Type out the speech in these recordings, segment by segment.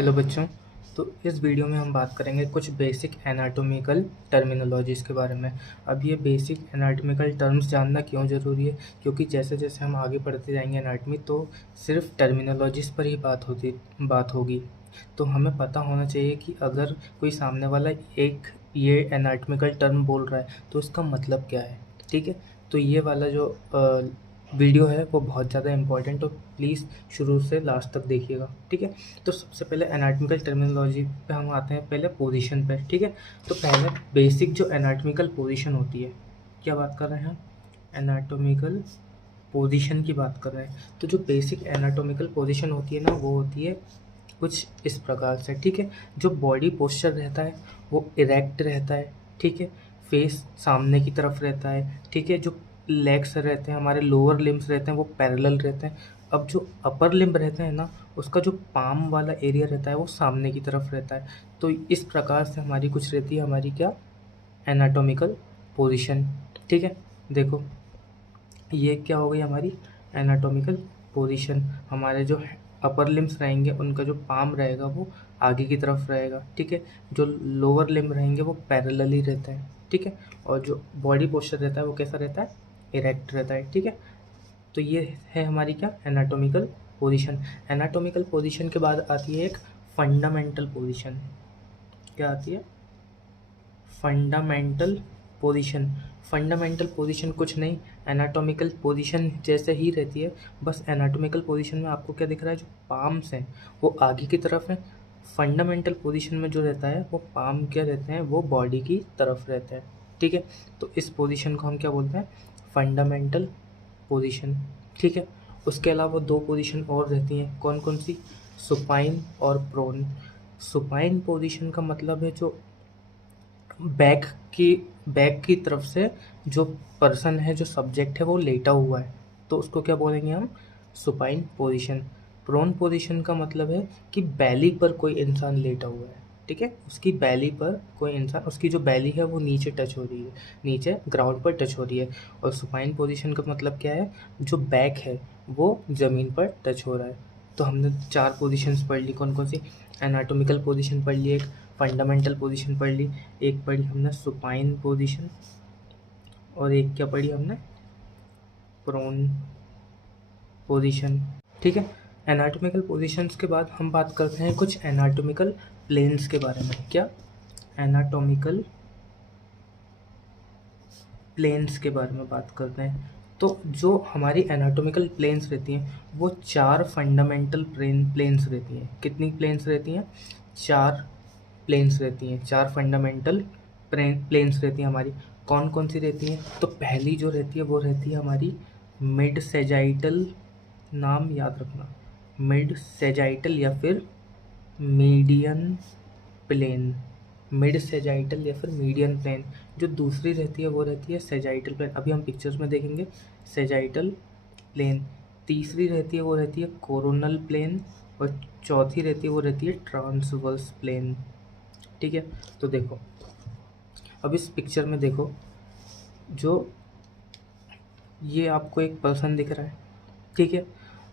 Hello बच्चों। तो इस वीडियो में हम बात करेंगे कुछ बेसिक एनाटॉमिकल टर्मिनोलॉजीज़ के बारे में। अब ये बेसिक एनाटॉमिकल टर्म्स जानना क्यों ज़रूरी है, क्योंकि जैसे जैसे हम आगे बढ़ते जाएंगे एनाटॉमी तो सिर्फ टर्मिनोलॉजीज़ पर ही बात होगी। तो हमें पता होना चाहिए कि अगर कोई सामने वाला एक ये एनाटॉमिकल टर्म बोल रहा है तो उसका मतलब क्या है। ठीक है, तो ये वाला जो वीडियो है वो बहुत ज़्यादा इम्पोर्टेंट, तो प्लीज़ शुरू से लास्ट तक देखिएगा। ठीक है, तो सबसे पहले एनाटॉमिकल टर्मिनोलॉजी पे हम आते हैं, पहले पोजीशन पे। ठीक है, तो पहले बेसिक जो एनाटॉमिकल पोजीशन होती है, क्या बात कर रहे हैं हम? एनाटॉमिकल पोजीशन की बात कर रहे हैं। तो जो बेसिक एनाटॉमिकल पोजीशन होती है ना, वो होती है कुछ इस प्रकार से। ठीक है, जो बॉडी पोस्चर रहता है वो इरेक्ट रहता है। ठीक है, फेस सामने की तरफ रहता है। ठीक है, जो लेग्स रहते हैं, हमारे लोअर लिम्स रहते हैं, वो पैरेलल रहते हैं। अब जो अपर लिम्ब रहते हैं ना, उसका जो पाम वाला एरिया रहता है वो सामने की तरफ रहता है। तो इस प्रकार से हमारी कुछ रहती है, हमारी क्या, एनाटॉमिकल पोजीशन। ठीक है, देखो ये क्या हो गई हमारी एनाटॉमिकल पोजीशन। हमारे जो अपर लिम्स रहेंगे उनका जो पाम रहेगा वो आगे की तरफ रहेगा। ठीक है, जो लोअर लिम्ब रहेंगे वो पैरेलली रहते हैं। ठीक है, और जो बॉडी पोस्चर रहता है वो कैसा रहता है, इरेक्ट रहता है। ठीक है, तो ये है हमारी क्या, एनाटॉमिकल पोजीशन। एनाटॉमिकल पोजीशन के बाद आती है एक फंडामेंटल पोजीशन। क्या आती है? Fundamental position. फंडामेंटल पोजीशन कुछ नहीं, एनाटॉमिकल पोजीशन जैसे ही रहती है, बस एनाटॉमिकल पोजीशन में आपको क्या दिख रहा है, जो पाम्स हैं वो आगे की तरफ है। फंडामेंटल पोजीशन में जो रहता है वो पाम क्या रहते हैं, वो बॉडी की तरफ रहते हैं। ठीक है, तो इस पोजीशन को हम क्या बोलते हैं, फंडामेंटल पोजीशन। ठीक है, उसके अलावा दो पोजीशन और रहती हैं, कौन कौन सी? सुपाइन और प्रोन। सुपाइन पोजीशन का मतलब है जो बैक की बैक की तरफ से जो पर्सन है, जो सब्जेक्ट है वो लेटा हुआ है, तो उसको क्या बोलेंगे हम, सुपाइन पोजीशन। प्रोन पोजीशन का मतलब है कि बैली पर कोई इंसान लेटा हुआ है। ठीक है, उसकी बैली पर कोई इंसान, उसकी जो बैली है वो नीचे टच हो रही है, नीचे ग्राउंड पर टच हो रही है। और सुपाइन पोजीशन का मतलब क्या है, जो बैक है वो ज़मीन पर टच हो रहा है। तो हमने चार पोजीशंस पढ़ ली, कौन कौन सी? एनाटॉमिकल पोजीशन पढ़ ली, एक फंडामेंटल पोजीशन पढ़ ली, एक पढ़ी हमने सुपाइन पोजीशन, और एक क्या पढ़ी हमने, प्रोन पोजीशन। ठीक है, एनाटॉमिकल पोजीशंस के बाद हम बात करते हैं कुछ एनाटॉमिकल प्लेन्स के बारे में। क्या? एनाटॉमिकल प्लेन्स के बारे में बात करते हैं। तो जो हमारी एनाटॉमिकल प्लेन्स रहती हैं वो चार फंडामेंटल प्लेन्स रहती हैं। कितनी प्लेन्स रहती हैं? चार प्लेन्स रहती हैं, चार फंडामेंटल प्लेन्स रहती हैं हमारी। कौन कौन सी रहती हैं? तो पहली जो रहती है वो रहती है हमारी मिड सेजाइटल, नाम याद रखना, मिड सेजाइटल या फिर मीडियन प्लेन। मिड सेजाइटल या फिर मीडियन प्लेन। जो दूसरी रहती है वो रहती है सेजाइटल प्लेन, अभी हम पिक्चर्स में देखेंगे सेजाइटल प्लेन। तीसरी रहती है वो रहती है कोरोनल प्लेन, और चौथी रहती है वो रहती है ट्रांसवर्स प्लेन। ठीक है, तो देखो अब इस पिक्चर में देखो, जो ये आपको एक पर्सन दिख रहा है। ठीक है,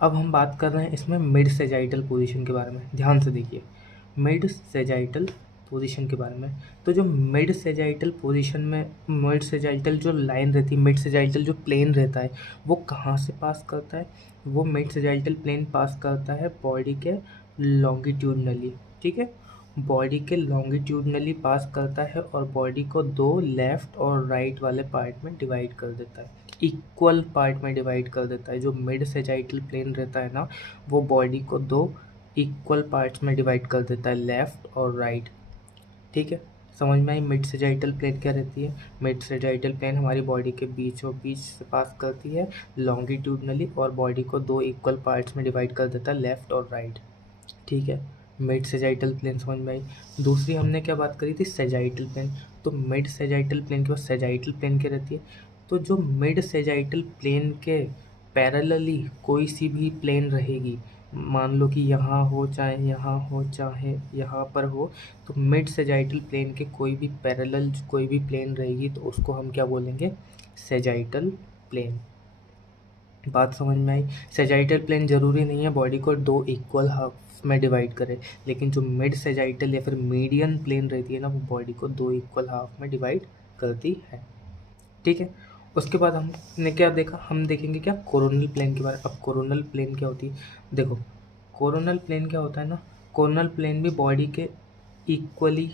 अब हम बात कर रहे हैं इसमें मिड सेजाइटल पोजीशन के बारे में, ध्यान से देखिए, मिड सेजाइटल पोजीशन के बारे में। तो जो मिड सेजाइटल पोजीशन में, मिड सेजाइटल जो लाइन रहती है, मिड सेजाइटल जो प्लेन रहता है वो कहाँ से पास करता है? वो मिड सेजाइटल प्लेन पास करता है बॉडी के लॉन्गिट्यूडनली। ठीक है, बॉडी के लॉन्गिट्यूडनली पास करता है और बॉडी को दो लेफ़्ट और राइट वाले पार्ट में डिवाइड कर देता है, इक्वल पार्ट में डिवाइड कर देता है। जो मिड सेजाइटल प्लेन रहता है ना, वो बॉडी को दो इक्वल पार्ट्स में डिवाइड कर देता है, लेफ़्ट और राइट। ठीक है, समझ में आई मिड सेजाइटल प्लेन क्या रहती है? मिड सेजाइटल प्लेन हमारी बॉडी के बीचों बीच से पास करती है लॉन्गिट्यूडनली, और बॉडी को दो इक्वल पार्ट्स में डिवाइड कर देता है, लेफ़्ट और राइट। ठीक है, मिड सेजाइटल प्लेन समझ में आई। दूसरी हमने क्या बात करी थी, सेजाइटल प्लेन। तो मिड सेजाइटल प्लेन के बाद सेजाइटल प्लेन क्या रहती है? तो जो मिड सेजाइटल प्लेन के पैरेलली कोई सी भी प्लेन रहेगी, मान लो कि यहाँ हो चाहे यहाँ हो चाहे यहाँ पर हो, तो मिड सेजाइटल प्लेन के कोई भी पैरेलल कोई भी प्लेन रहेगी तो उसको हम क्या बोलेंगे, सेजाइटल प्लेन। बात समझ में आई। सेजाइटल प्लेन ज़रूरी नहीं है बॉडी को दो इक्वल हाफ में डिवाइड करे, लेकिन जो मिड सेजाइटल या फिर मीडियन प्लेन रहती है ना, वो बॉडी को दो इक्वल हाफ में डिवाइड करती है। ठीक है। उसके बाद हमने क्या देखा, हम देखेंगे क्या कोरोनल प्लेन के बारे में। अब कोरोनल प्लेन क्या होती है, देखो कोरोनल प्लेन क्या होता है ना, कोरोनल प्लेन भी बॉडी के इक्वली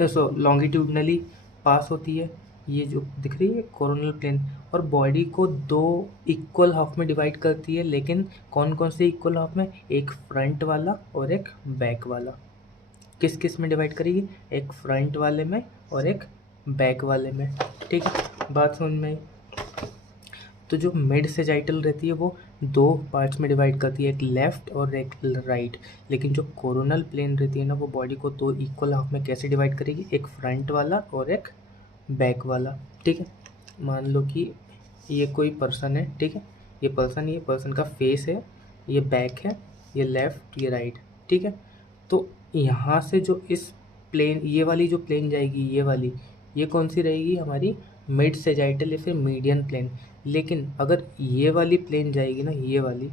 लॉन्गिट्यूडनली पास होती है, ये जो दिख रही है कोरोनल प्लेन, और बॉडी को दो इक्वल हाफ में डिवाइड करती है। लेकिन कौन कौन से इक्वल हाफ में, एक फ्रंट वाला और एक बैक वाला। किस किस में डिवाइड करेगी, एक फ्रंट वाले में और एक बैक वाले में। ठीक है, बात समझ में आई। तो जो मिड सेजाइटल रहती है वो दो पार्ट्स में डिवाइड करती है, एक लेफ्ट और एक राइट। लेकिन जो कोरोनल प्लेन रहती है ना, वो बॉडी को दो इक्वल हाफ में कैसे डिवाइड करेगी, एक फ्रंट वाला और एक बैक वाला। ठीक है, मान लो कि ये कोई पर्सन है, ठीक है, ये पर्सन का फेस है, ये बैक है, ये लेफ्ट, ये राइट। ठीक है, तो यहाँ से जो इस प्लेन, ये वाली जो प्लेन जाएगी, ये वाली, ये कौन सी रहेगी हमारी, मिड सेजाइटल या फिर मीडियन प्लेन। लेकिन अगर ये वाली प्लेन जाएगी ना, ये वाली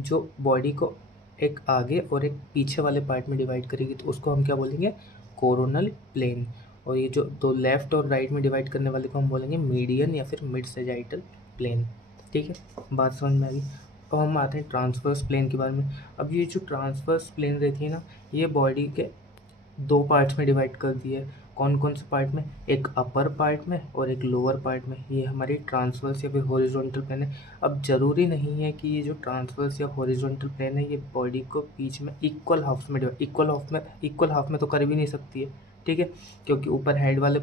जो बॉडी को एक आगे और एक पीछे वाले पार्ट में डिवाइड करेगी, तो उसको हम क्या बोलेंगे, कोरोनल प्लेन। और ये जो दो लेफ्ट और राइट में डिवाइड करने वाले को हम बोलेंगे मीडियन या फिर मिड सेजाइटल प्लेन। ठीक है, बात समझ में आ गई। अब हम आते हैं ट्रांसवर्स प्लेन के बारे में। अब ये जो ट्रांसवर्स प्लेन रहती है ना, ये बॉडी के दो पार्ट्स में डिवाइड कर दी है। कौन कौन से पार्ट में, एक अपर पार्ट में और एक लोअर पार्ट में। ये हमारी ट्रांसवर्स या फिर हॉरिजॉन्टल प्लेन है। अब ज़रूरी नहीं है कि ये जो ट्रांसवर्स या हॉरिजॉन्टल प्लेन है, ये बॉडी को बीच में इक्वल हाफ में डिवाइड, इक्वल हाफ में तो कर भी नहीं सकती है। ठीक है, क्योंकि ऊपर हेड वाले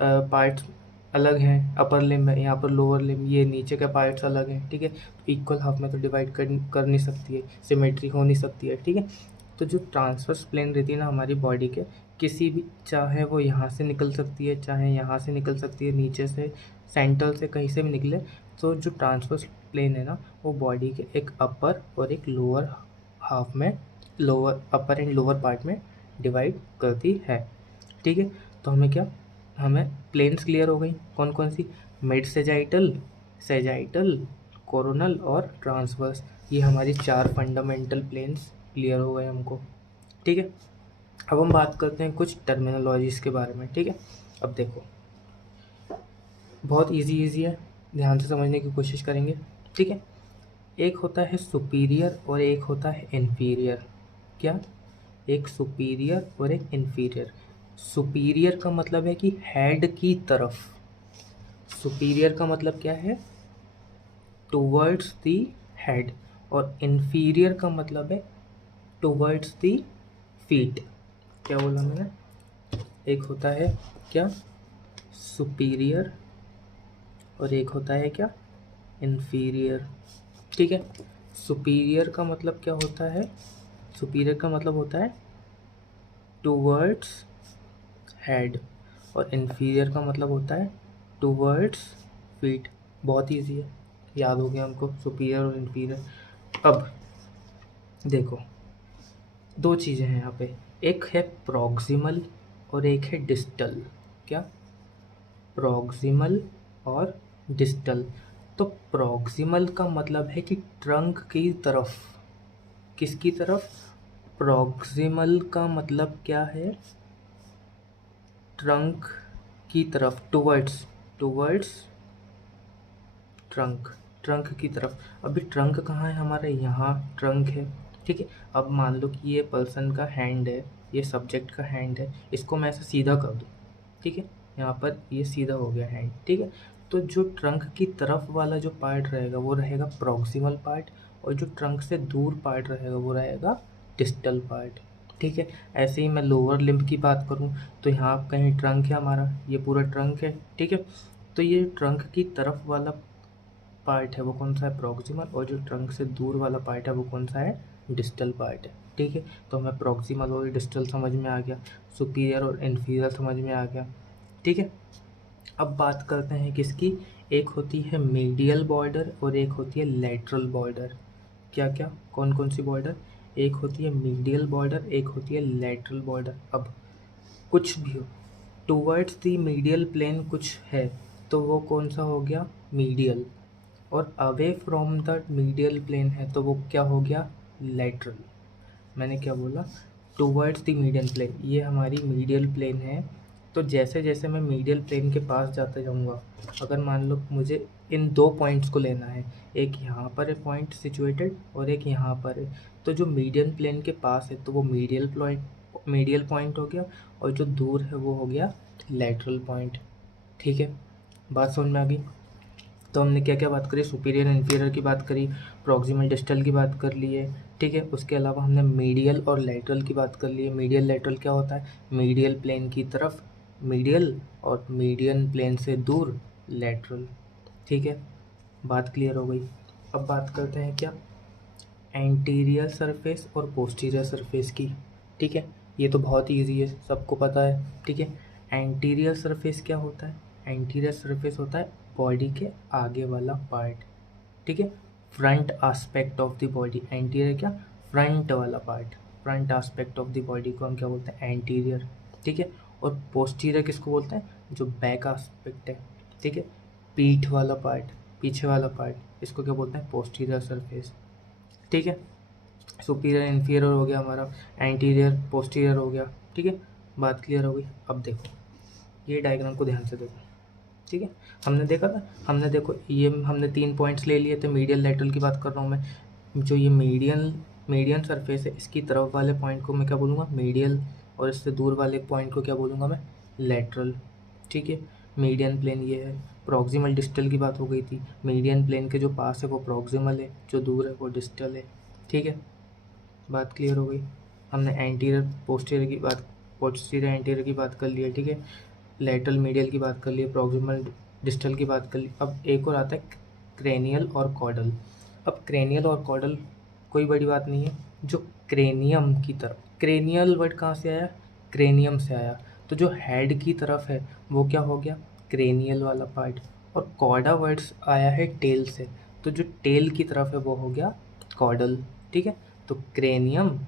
पार्ट्स अलग हैं, अपर लिम्ब है, यहाँ पर लोअर लिम्ब, ये नीचे के पार्ट्स अलग हैं। ठीक है, तो इक्वल हाफ में तो डिवाइड कर नहीं सकती है, सिमेट्री हो नहीं सकती है। ठीक है, तो जो ट्रांसवर्स प्लेन रहती है ना हमारी बॉडी के, किसी भी, चाहे वो यहाँ से निकल सकती है, चाहे यहाँ से निकल सकती है, नीचे से, सेंटर से, कहीं से भी निकले, तो जो ट्रांसवर्स प्लेन है ना, वो बॉडी के एक अपर और एक लोअर हाफ में, अपर एंड लोअर पार्ट में डिवाइड करती है। ठीक है, तो हमें प्लेन्स क्लियर हो गई, कौन कौन सी, मिड सेजाइटल, सेजाइटल, कोरोनल और ट्रांसवर्स। ये हमारी चार फंडामेंटल प्लेन्स क्लियर हो गए हमको। ठीक है, अब हम बात करते हैं कुछ टर्मिनोलॉजीज़ के बारे में। ठीक है, अब देखो बहुत इजी है, ध्यान से समझने की कोशिश करेंगे। ठीक है, एक होता है सुपीरियर और एक होता है इन्फीरियर। क्या, एक सुपीरियर और एक इन्फीरियर। सुपीरियर का मतलब है कि हेड की तरफ, सुपीरियर का मतलब क्या है, टुवर्ड्स दी हेड, और इन्फीरियर का मतलब है टुवर्ड्स दी फीट। क्या बोला मैंने, एक होता है क्या, सुपीरियर, और एक होता है क्या, इन्फीरियर। ठीक है, सुपीरियर का मतलब क्या होता है, सुपीरियर का मतलब होता है टुवर्ड्स हेड, और इन्फीरियर का मतलब होता है टुवर्ड्स फीट। बहुत ईजी है, याद हो गया हमको सुपीरियर और इन्फीरियर। अब देखो दो चीज़ें हैं यहाँ पे, एक है प्रॉक्सिमल और एक है डिस्टल। क्या, प्रॉक्सिमल और डिस्टल। तो प्रॉक्सिमल का मतलब है कि ट्रंक की तरफ, किसकी तरफ, प्रॉक्सिमल का मतलब क्या है, ट्रंक की तरफ, टुवर्ड्स ट्रंक, ट्रंक की तरफ। अभी ट्रंक कहाँ है हमारा, यहाँ ट्रंक है। ठीक है, अब मान लो कि ये पर्सन का हैंड है, ये सब्जेक्ट का हैंड है, इसको मैं ऐसा सीधा कर दूँ। ठीक है, यहाँ पर ये सीधा हो गया हैंड। ठीक है, तो जो ट्रंक की तरफ वाला जो पार्ट रहेगा वो रहेगा प्रॉक्सिमल पार्ट, और जो ट्रंक से दूर पार्ट रहेगा वो रहेगा डिस्टल पार्ट। ठीक है, ऐसे ही मैं लोअर लिम्ब की बात करूँ तो यहाँ कहीं ट्रंक है हमारा, ये पूरा ट्रंक है। ठीक है, तो ये ट्रंक की तरफ वाला पार्ट है वो कौन सा है, प्रॉक्सिमल, और जो ट्रंक से दूर वाला पार्ट है वो कौन सा है, डिस्टल पार्ट है। ठीक है, तो हमें प्रॉक्सिमल और डिस्टल समझ में आ गया, सुपीरियर और इन्फीरियर समझ में आ गया। ठीक है, अब बात करते हैं किसकी, एक होती है मीडियल बॉर्डर और एक होती है लेटरल बॉर्डर। क्या क्या, कौन कौन सी बॉर्डर, एक होती है मीडियल बॉर्डर, एक होती है लेटरल बॉर्डर। अब कुछ भी हो, टुवर्ड्स द मीडियल प्लेन कुछ है तो वो कौन सा हो गया, मीडियल, और away from the medial plane है तो वो क्या हो गया, लेटरल। मैंने क्या बोला, टूवर्ड्स द मीडियल प्लेन, ये हमारी मीडियल प्लेन है। तो जैसे जैसे मैं मीडियल प्लेन के पास जाता जाऊंगा, अगर मान लो मुझे इन दो पॉइंट्स को लेना है, एक यहाँ पर है पॉइंट सिचुएटेड और एक यहाँ पर है, तो जो मीडियन प्लेन के पास है तो वो मीडियल पॉइंट हो गया, और जो दूर है वो हो गया लेटरल पॉइंट। ठीक है, बात समझ में आ गई। तो हमने क्या क्या बात करी, सुपीरियर इन्फीरियर की बात करी, प्रॉक्सिमल डिस्टल की बात कर ली है। ठीक है, उसके अलावा हमने मीडियल और लेटरल की बात कर ली है। मीडियल लेटरल क्या होता है, मीडियल प्लेन की तरफ मीडियल और मीडियन प्लेन से दूर लेटरल। ठीक है, बात क्लियर हो गई। अब बात करते हैं क्या, एंटीरियर सरफेस और पोस्टीरियर सरफेस की। ठीक है, ये तो बहुत ईजी है, सबको पता है। ठीक है, एंटीरियर सरफेस क्या होता है, एंटीरियर सरफेस होता है बॉडी के आगे वाला पार्ट। ठीक है, front aspect of the body, anterior क्या, फ्रंट वाला part, front aspect of the body को हम क्या बोलते हैं, एंटीरियर। ठीक है, और पोस्टीरियर किसको बोलते हैं, जो बैक एस्पेक्ट है। ठीक है, पीठ वाला पार्ट, पीछे वाला पार्ट, इसको क्या बोलते हैं, पोस्टीरियर सरफेस। ठीक है, सुपीरियर इन्फीरियर हो गया हमारा, एंटीरियर पोस्टीरियर हो गया। ठीक है, बात क्लियर हो गई। अब देखो ये डायग्राम को ध्यान से देखो। ठीक है, हमने देखा था, हमने देखो ये हमने 3 पॉइंट्स ले लिए थे, मीडियल लेटरल की बात कर रहा हूँ मैं। जो ये मीडियन सरफेस है, इसकी तरफ वाले पॉइंट को मैं क्या बोलूँगा, मीडियल, और इससे दूर वाले पॉइंट को क्या बोलूँगा मैं, लेटरल। ठीक है, मीडियन प्लेन ये है। प्रॉक्सिमल डिस्टल की बात हो गई थी, मीडियन प्लेन के जो पास है वो प्रॉक्सिमल है, जो दूर है वो डिस्टल है। ठीक है, बात क्लियर हो गई। हमने एंटीरियर पोस्टीरियर एंटीरियर की बात कर ली है। ठीक है, लेटरल मीडियल की बात कर ली है, प्रॉक्सिमल डिस्टल की बात कर ली। अब एक और आता है क्रेनियल और कॉर्डल। अब क्रेनियल और कॉर्डल कोई बड़ी बात नहीं है, जो क्रेनियम की तरफ, क्रेनियल वर्ड कहाँ से आया, क्रेनियम से आया, तो जो हेड की तरफ है वो क्या हो गया, क्रेनियल वाला पार्ट। और कॉर्डा वर्ड्स आया है टेल से, तो जो टेल की तरफ है वो हो गया कॉर्डल। ठीक है, तो क्रेनियम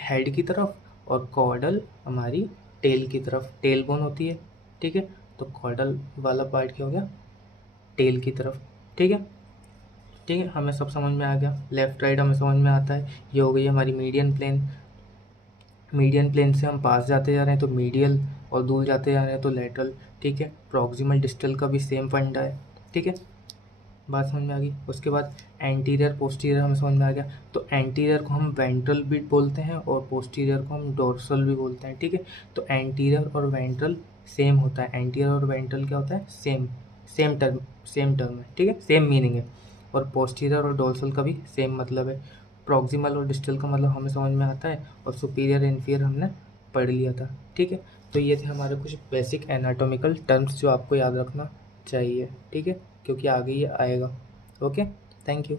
हेड की तरफ और कॉर्डल हमारी टेल की तरफ, टेल बोन होती है। ठीक है, तो कॉर्डल वाला पार्ट क्या हो गया, टेल की तरफ। ठीक है, ठीक है, हमें सब समझ में आ गया, लेफ्ट राइट हमें समझ में आता है। ये हो गई हमारी मीडियन प्लेन, मीडियन प्लेन से हम पास जाते जा रहे हैं तो मीडियल, और दूर जाते जा रहे हैं तो लेटरल। ठीक है, प्रॉक्सिमल डिस्टल का भी सेम फंडा है। ठीक है, बात समझ में आ गई। उसके बाद एंटीरियर पोस्टीरियर हमें समझ में आ गया। तो एंटीरियर को हम वेंट्रल भी बोलते हैं और पोस्टीरियर को हम डोर्सल भी बोलते हैं। ठीक है, तो एंटीरियर और वेंट्रल सेम होता है, एंटीरियर और वेंट्रल क्या होता है, सेम टर्म है। ठीक है, सेम मीनिंग है। और पोस्टीरियर और डोर्सल का भी सेम मतलब है। प्रॉक्सिमल और डिस्टल का मतलब हमें समझ में आता है, और सुपीरियर इन्फीरियर हमने पढ़ लिया था। ठीक है, तो ये थे हमारे कुछ बेसिक एनाटॉमिकल टर्म्स जो आपको याद रखना चाहिए। ठीक है, क्योंकि आगे ये आएगा। Okay, thank you.